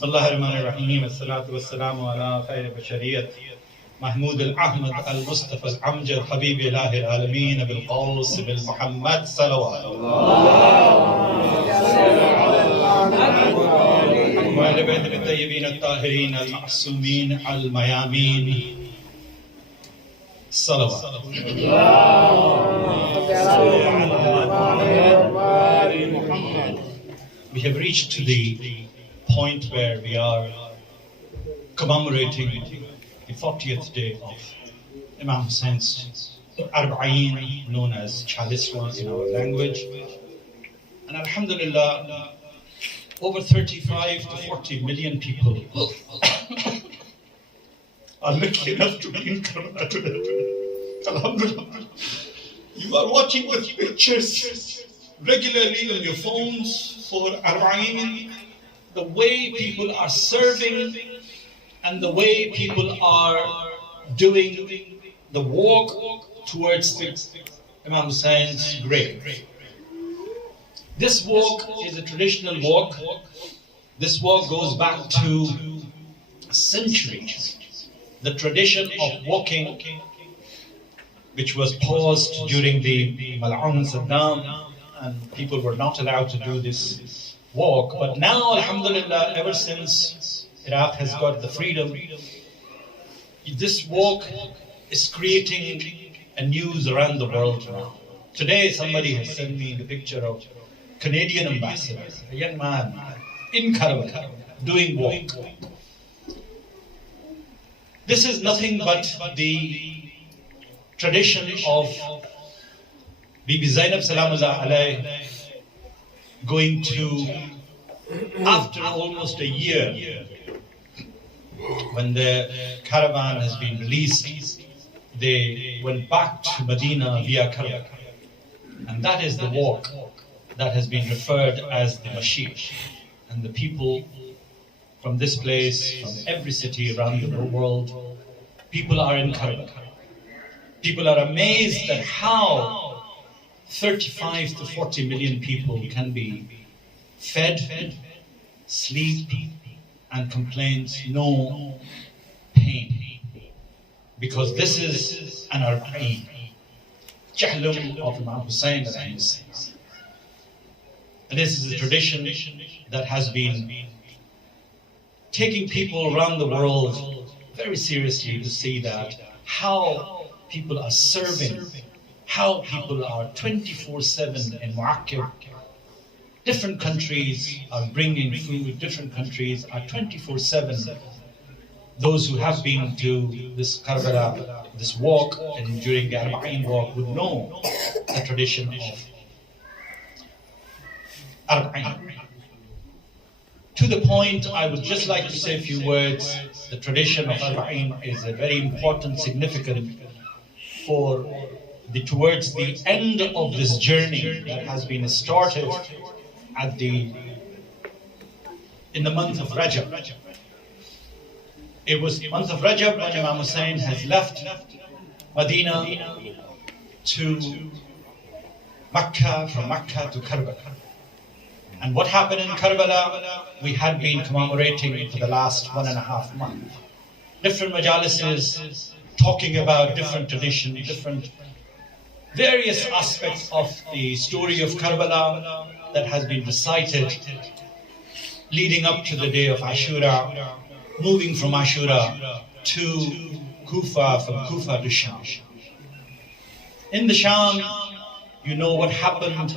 Bismillahirrahmanirrahim. As-salatu was-salamu ala khayr bashariyat. Mahmud al-Ahmad al-Mustafa al-Amjad Habib ilahi al-Alameen bil-Qaws bil-Muhammad salawat. Wa ala bayt al-tayyibin al-tahirin al-ma'sumin al-mayamin salawat. We have reached to the point where we are commemorating the 40th day of Imam Hussein's Arba'een, known as Chaliswa in our language. And Alhamdulillah, over 35 to 40 million people are lucky enough to be in Karbala today. Alhamdulillah. You are watching the pictures regularly on your phones for Arba'een, the way people are serving and the way people are doing the walk towards the Imam Hussein's grave. This walk is a traditional walk. This walk goes back to centuries. The tradition of walking, which was paused during the Mal'un Saddam, and people were not allowed to do this walk. But now, alhamdulillah, ever since Iraq has got the freedom, this walk is creating a news around the world now. Today, somebody has sent me the picture of Canadian ambassador, a young man in Karbala, doing walk. This is nothing but the tradition of Bibi Zainab Salamullah alayh going to, after almost a year, when the caravan has been released, they went back to Medina via Karbala. And that is the walk that has been referred as the Mashiach. And the people from this place, from every city around the world, people are in Karbala. People are amazed at how 35 to 40 million people can be fed, sleep, and complaints, no pain. Because this is an Arba'een, Jahlum of Imam Hussain. And this is a tradition that has been taking people around the world very seriously to see that how people are serving, how people are 24/7 in Mu'akkib. Different countries are bringing food, different countries are 24/7. Those who have been to this Karbala, this walk, and during the Arba'een walk would know the tradition of Arba'een. To the point, I would just like to say a few words. The tradition of Arba'een is a very important, significant for towards the end of this journey that has been started in the month of Rajab. It was month of Rajab when Imam Hussain has left Medina to Makkah, from Makkah to Karbala. And what happened in Karbala, we had been commemorating for the last 1.5 months. Different majalises talking about different traditions, different various aspects of the story of Karbala that has been recited leading up to the day of Ashura, moving from Ashura to Kufa, from Kufa to Sham. In the Sham, you know what happened,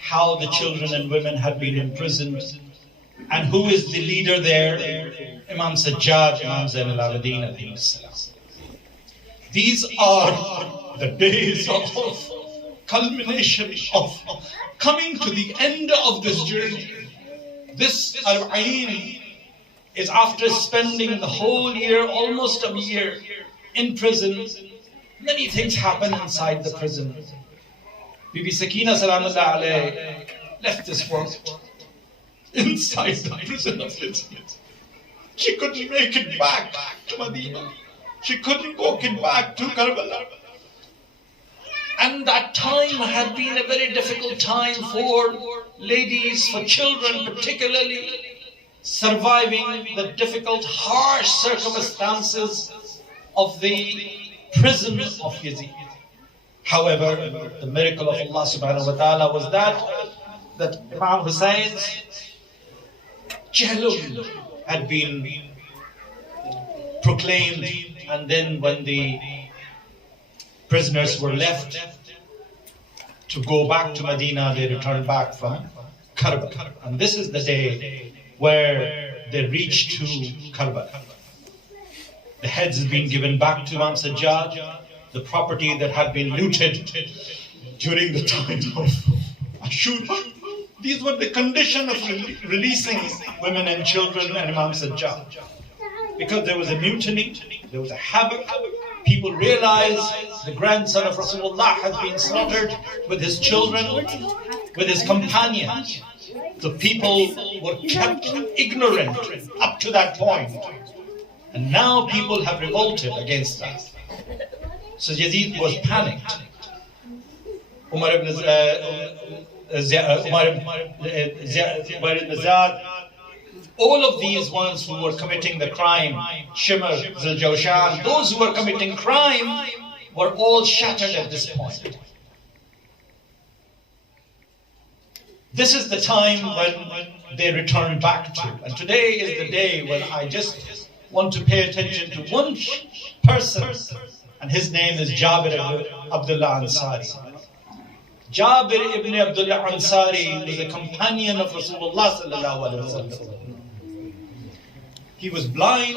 how the children and women had been imprisoned, and who is the leader there? Imam Sajjad, Imam Zain al-Abidin alayhi salam. These are the days of culmination of coming to the end of this journey. This Arba'een is after spending the whole year, almost a year, in prison. Many things happen inside the prison. Bibi Sakina Salamullah alayh left this world inside the prison of Islam. She couldn't make it back to Medina. She couldn't walk it back to Karbala. And that time had been a very difficult time for ladies, for children particularly. surviving the difficult, harsh circumstances of the prison of Yazid. However, the miracle of Allah subhanahu wa ta'ala was that Imam Hussein's jahlum had been proclaimed, and then when the prisoners were left to go back to Medina, they returned back from Karbala. And this is the day where they reached to Karbala. The heads have been given back to Imam Sajjad, the property that had been looted during the time of Ashura. These were the condition of releasing women and children and Imam Sajjad. Because there was a mutiny, there was a havoc. People realized the grandson of Rasulullah has been slaughtered with his children, with his companions. So people were kept ignorant up to that point. And now people have revolted against that. So Yazid was panicked. Umar ibn Ziyad, all of these ones who were committing the crime, Shimr, Ziljawshan, those who were committing crime were all shattered at this point. This is the time when they return back to. And today is the day when I just want to pay attention to one person, and his name is Jabir ibn Abdullah Ansari. Jabir ibn Abdullah Ansari was a companion of Rasulullah sallallahu alaihi wasallam. He was blind,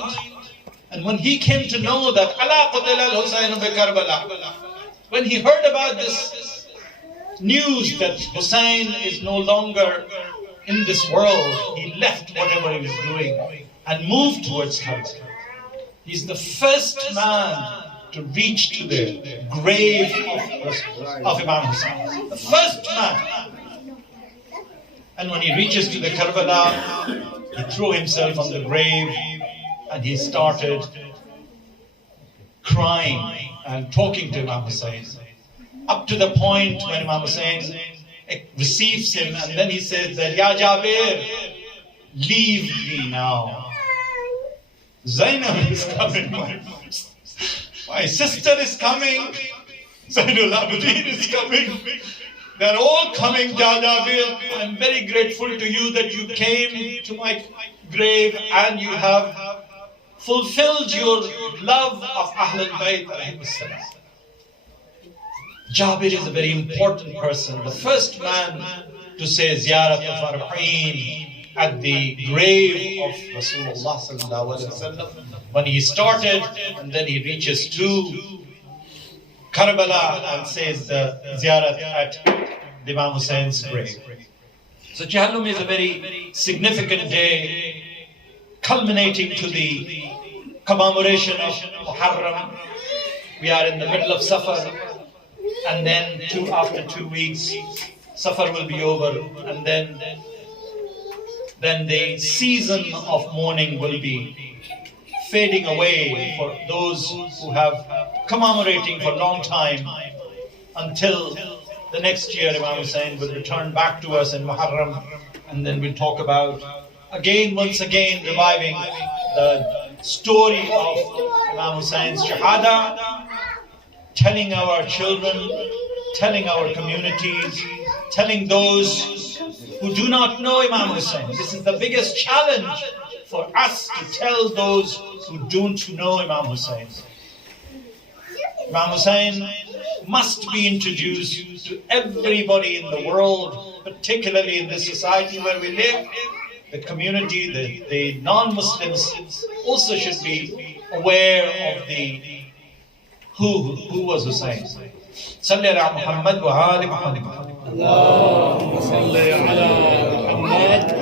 and when he came to know that Allah qutila al-Husayn bi Karbala, when he heard about this news that Hussein is no longer in this world, he left whatever he was doing and moved towards Karbala. He's the first man to reach to the grave of Imam Hussein. The first man. And when he reaches to the Karbala, he threw himself on the grave and he started crying and talking to Imam Hussein. Up to the point when Imam Hussein receives him, and then he says that, Ya Jabir, leave me now. Zainab is coming. My sister is coming. Zainul Abidin is coming. They're all coming, Jabir. I'm very grateful to you that you came to my grave and you have fulfilled your love of Ahlul Bayt. Jabir is a very important person, the first man to say Ziyarat of Arbaeen at the grave of Rasulullah sallallahu alaihi wasallam. When he started, and then he reaches to Karbala and says the Ziyarat at Imam Hussein's grave. So Jahannam is a very significant day, culminating to the commemoration of Muharram. We are in the middle of Safar, and then after 2 weeks, Safar will be over, and then the season of mourning will be fading away for those who have commemorating for a long time, until the next year Imam Hussein will return back to us in Muharram, and then we'll talk about once again reviving the story of Imam Hussein's Shahada, telling our children, telling our communities, telling those who do not know Imam Hussein. This is the biggest challenge for us, to tell those who don't know Imam Hussein. Imam Hussein must be introduced to everybody in the world, particularly in the society where we live. The community, the non-Muslims also should be aware of who was Hussein. Salli ala Muhammad wa ali Muhammad. Allahumma salli ala Muhammad